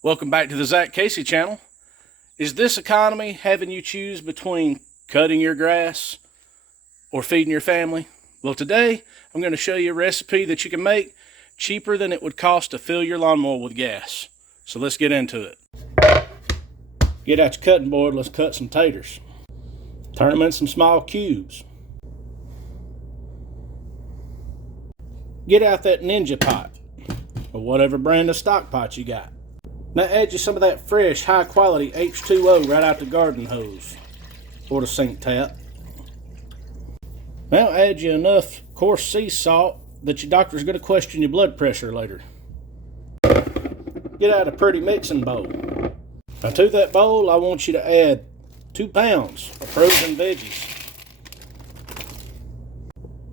Welcome back to the Zach Casey channel. Is this economy having you choose between cutting your grass or feeding your family? Well, today I'm going to show you a recipe that you can make cheaper than it would cost to fill your lawnmower with gas. So let's get into it. Get out your cutting board, let's cut some taters. Turn them in some small cubes. Get out that Ninja pot, or whatever brand of stock pot you got. Now add you some of that fresh, high quality H2O right out the garden hose or the sink tap. Now add you enough coarse sea salt that your doctor's going to question your blood pressure later. Get out a pretty mixing bowl. Now to that bowl I want you to add 2 pounds of frozen veggies.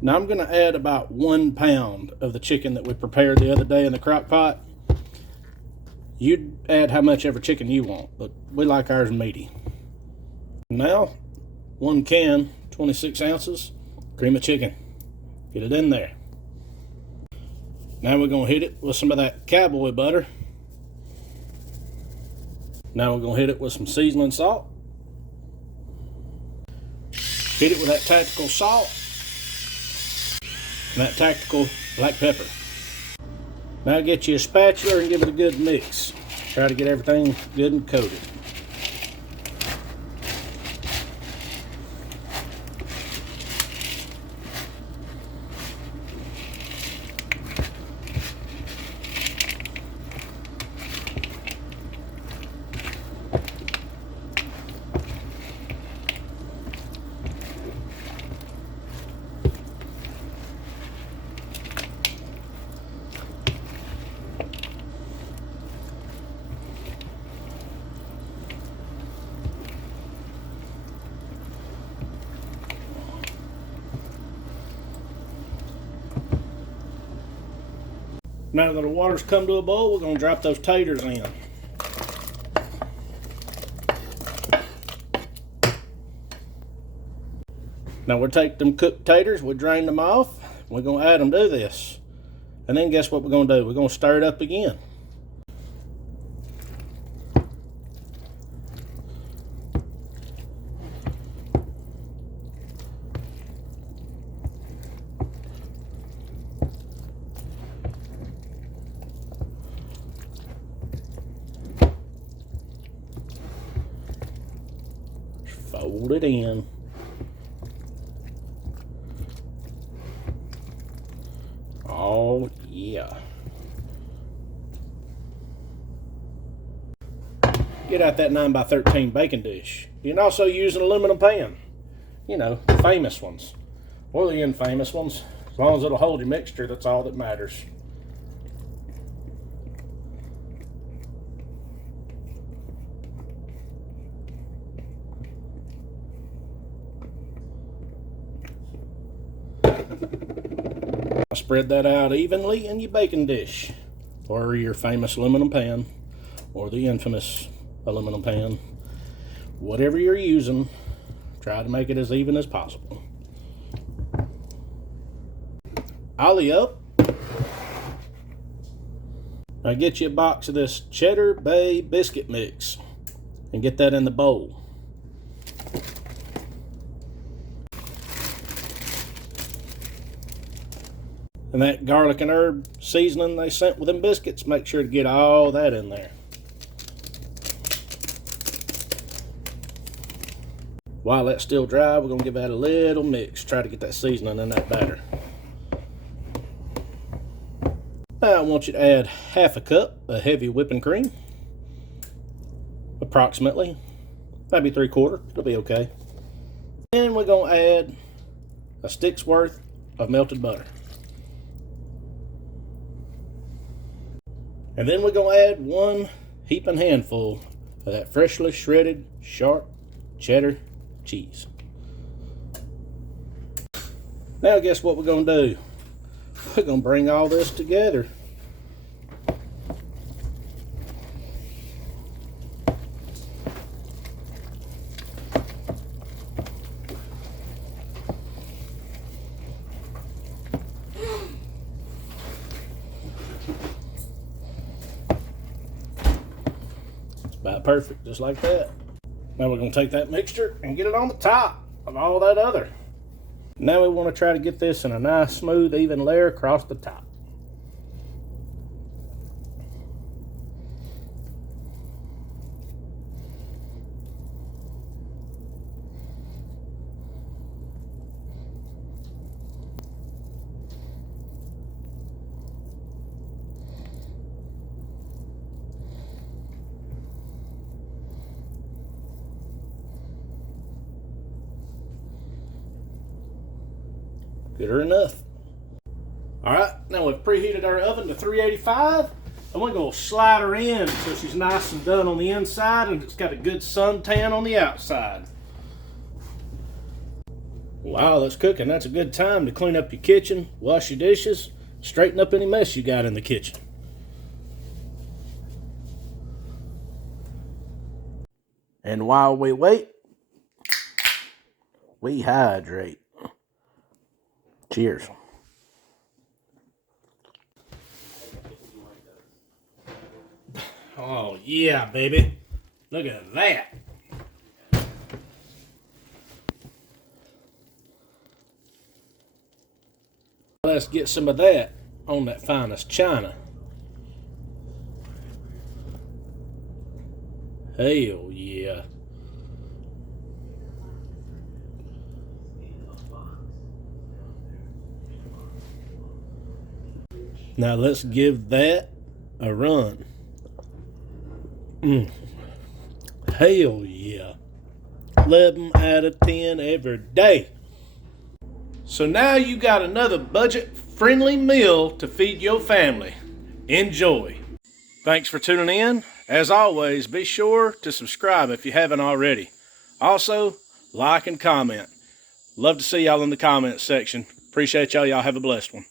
Now I'm going to add about 1 pound of the chicken that we prepared the other day in the crock pot. You'd add how much ever chicken you want, but we like ours meaty. Now, 1 can, 26 ounces, cream of chicken. Get it in there. Now we're going to hit it with some of that cowboy butter. Now we're going to hit it with some seasoning salt. Hit it with that tactical salt and that tactical black pepper. Now get you a spatula and give it a good mix. Try to get everything good and coated. Now that the water's come to a boil, we're going to drop those taters in. Now we'll take them cooked taters, we'll drain them off, we're going to add them to this. And then guess what we're going to do? We're going to stir it up again. Fold it in. Oh yeah. Get out that 9x13 baking dish. You can also use an aluminum pan. You know, the famous ones. Or the infamous ones. As long as it'll hold your mixture, that's all that matters. Spread that out evenly in your baking dish, or your famous aluminum pan, or the infamous aluminum pan. Whatever you're using, try to make it as even as possible. Ollie up. Now get you a box of this Cheddar Bay biscuit mix and get that in the bowl. And that garlic and herb seasoning they sent with them biscuits, make sure to get all that in there. While that's still dry, we're going to give that a little mix. Try to get that seasoning in that batter. Now I want you to add half a cup of heavy whipping cream. Approximately. Maybe 3/4. It'll be okay. And we're going to add a stick's worth of melted butter. And then we're going to add 1 heaping handful of that freshly shredded sharp cheddar cheese. Now guess what we're going to do? We're going to bring all this together. About perfect, just like that. Now we're going to take that mixture and get it on the top of all that other. Now we want to try to get this in a nice, smooth, even layer across the top. Good enough. All right, now we've preheated our oven to 385, and we're going to slide her in so she's nice and done on the inside and it's got a good suntan on the outside. While it's cooking, that's a good time to clean up your kitchen, wash your dishes, straighten up any mess you got in the kitchen. And while we wait, we hydrate. Cheers. Oh yeah, baby. Look at that. Let's get some of that on that finest china. Hell yeah. Now let's give that a run. Hell yeah. 11 out of 10 every day. So now you got another budget-friendly meal to feed your family. Enjoy. Thanks for tuning in. As always, be sure to subscribe if you haven't already. Also, like and comment. Love to see y'all in the comments section. Appreciate y'all. Y'all have a blessed one.